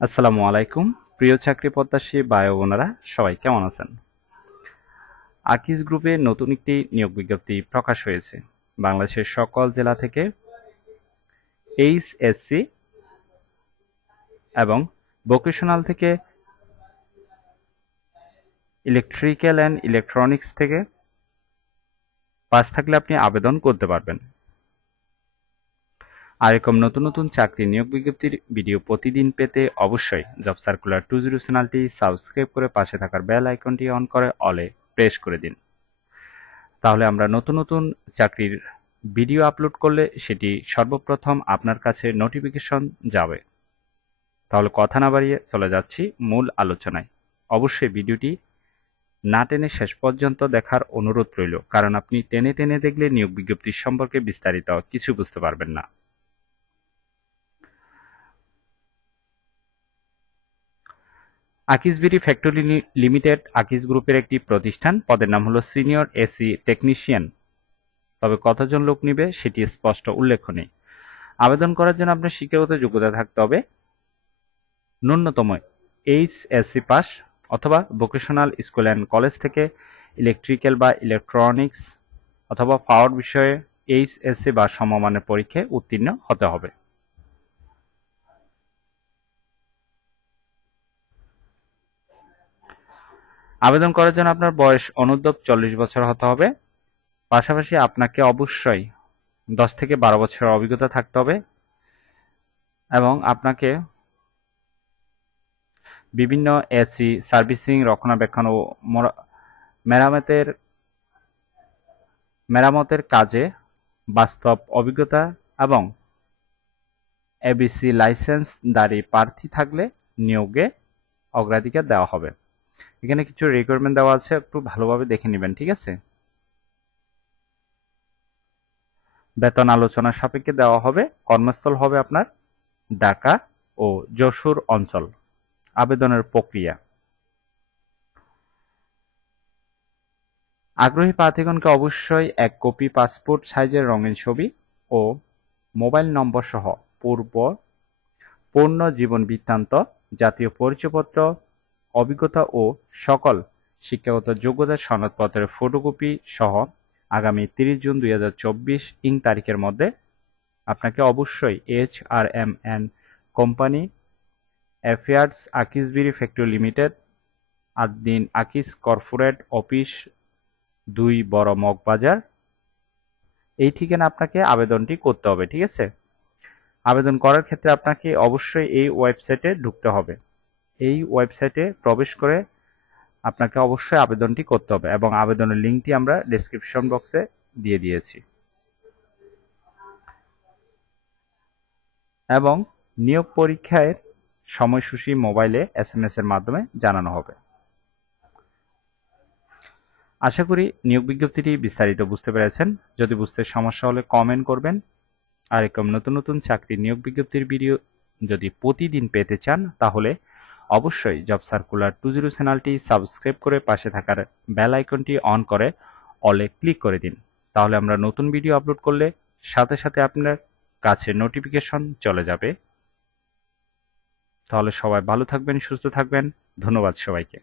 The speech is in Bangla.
আসসালামু আলাইকুম। প্রিয় চাকরি প্রত্যাশী ভাই ও বোনেরা, সবাই কেমন আছেন? আকিজ গ্রুপে নতুন একটি নিয়োগ বিজ্ঞপ্তি প্রকাশ হয়েছে। বাংলাদেশের সকল জেলা থেকে এইচএসসি এবং ভোকেশনাল থেকে ইলেকট্রিক্যাল অ্যান্ড ইলেকট্রনিক্স থেকে পাস থাকলে আপনি আবেদন করতে পারবেন। আর এরকম নতুন নতুন চাকরি নিয়োগ বিজ্ঞপ্তির ভিডিও প্রতিদিন পেতে অবশ্যই জব সার্কুলার 20 চ্যানেলটি সাবস্ক্রাইব করে পাশে থাকার বেল আইকনটি অন করে অলে প্রেস করে দিন। তাহলে আমরা নতুন নতুন চাকরির ভিডিও আপলোড করলে সেটি সর্বপ্রথম আপনার কাছে নোটিফিকেশন যাবে। তাহলে কথা না বাড়িয়ে চলে যাচ্ছি মূল আলোচনায়। অবশ্যই ভিডিওটি না টেনে শেষ পর্যন্ত দেখার অনুরোধ রইল, কারণ আপনি টেনে টেনে দেখলে নিয়োগ বিজ্ঞপ্তির সম্পর্কে বিস্তারিত কিছু বুঝতে পারবেন না। Akij BD factory limited Akij গ্রুপের একটি প্রতিষ্ঠান। পদের নাম হলো সিনিয়র এসি টেকনিশিয়ান। তবে কতজন লোক নিবে সেটি স্পষ্ট উল্লেখ নেই। আবেদন করার জন্য আপনার শিক্ষাগত যোগ্যতা থাকতে হবে ন্যূনতম এইচএসসি পাস অথবা ভোকেশনাল স্কুল অ্যান্ড কলেজ থেকে ইলেকট্রিক্যাল বা ইলেকট্রনিক্স অথবা পাওয়ার বিষয়ে এইচএসসি বা সমমানের পরীক্ষায় উত্তীর্ণ হতে হবে। আবেদন করার জন্য আপনার বয়স অনূর্ধ্ব 40 বছর হতে হবে। পাশাপাশি আপনাকে অবশ্যই 10 থেকে 12 বছরের অভিজ্ঞতা থাকতে হবে এবং আপনাকে বিভিন্ন এসি সার্ভিসিং, রক্ষণাবেক্ষণ ও মেরামতের কাজে বাস্তব অভিজ্ঞতা এবং এবিসি লাইসেন্সধারী প্রার্থী থাকলে নিয়োগে অগ্রাধিকার দেওয়া হবে। এখানে কিছু রিকোয়ারমেন্ট দেওয়া আছে, একটু ভালোভাবে দেখে নেবেন, ঠিক আছে? বেতন আলোচনা সাপেক্ষে দেওয়া হবে। কর্মস্থল হবে আপনার ঢাকা ও যশোর অঞ্চল। আবেদনের প্রক্রিয়া: আগ্রহী প্রার্থীগণকে অবশ্যই 1 কপি পাসপোর্ট সাইজের রঙিন ছবি ও মোবাইল নম্বর সহ পূর্ণ জীবন বৃত্তান্ত, জাতীয় পরিচয়পত্র, অভিজ্ঞতা ও সকল শিক্ষাগত যোগ্যতার সনদপত্রের ফটোকপি সহ আগামী 30 জুন 2024 তারিখের মধ্যে আপনাকে অবশ্যই HRMN company affairs Akij BD factory limited, Ad-din Akij corporate office, 2 বড় মগবাজার, এই ঠিকানা আপনাকে আবেদনটি করতে হবে, ঠিক আছে? আবেদন করার ক্ষেত্রে আপনাকে অবশ্যই এই ওয়েবসাইটে ঢুকতে হবে। এই ওয়েবসাইটে প্রবেশ করে আপনাকে অবশ্যই আবেদনটি করতে হবে এবং আবেদনের লিঙ্কটি আমরা ডেসক্রিপশন বক্সে দিয়ে দিয়েছি। এবং নিয়োগ পরীক্ষার সময়সূচি মোবাইলে SMS এর মাধ্যমে জানানো হবে। আশা করি নিয়োগ বিজ্ঞপ্তিটি বিস্তারিত বুঝতে পেরেছেন। যদি বুঝতে সমস্যা হলে কমেন্ট করবেন। আর এরকম নতুন নতুন চাকরি নিয়োগ বিজ্ঞপ্তির ভিডিও যদি প্রতিদিন পেতে চান তাহলে অবশ্যই জব সার্কুলার 20 চ্যানেলটি সাবস্ক্রাইব করে পাশে থাকার বেল আইকনটি অন করে অলে ক্লিক করে দিন। তাহলে আমরা নতুন ভিডিও আপলোড করলে সাথে সাথে আপনার কাছে নোটিফিকেশন চলে যাবে। তাহলে সবাই ভালো থাকবেন, সুস্থ থাকবেন। ধন্যবাদ সবাইকে।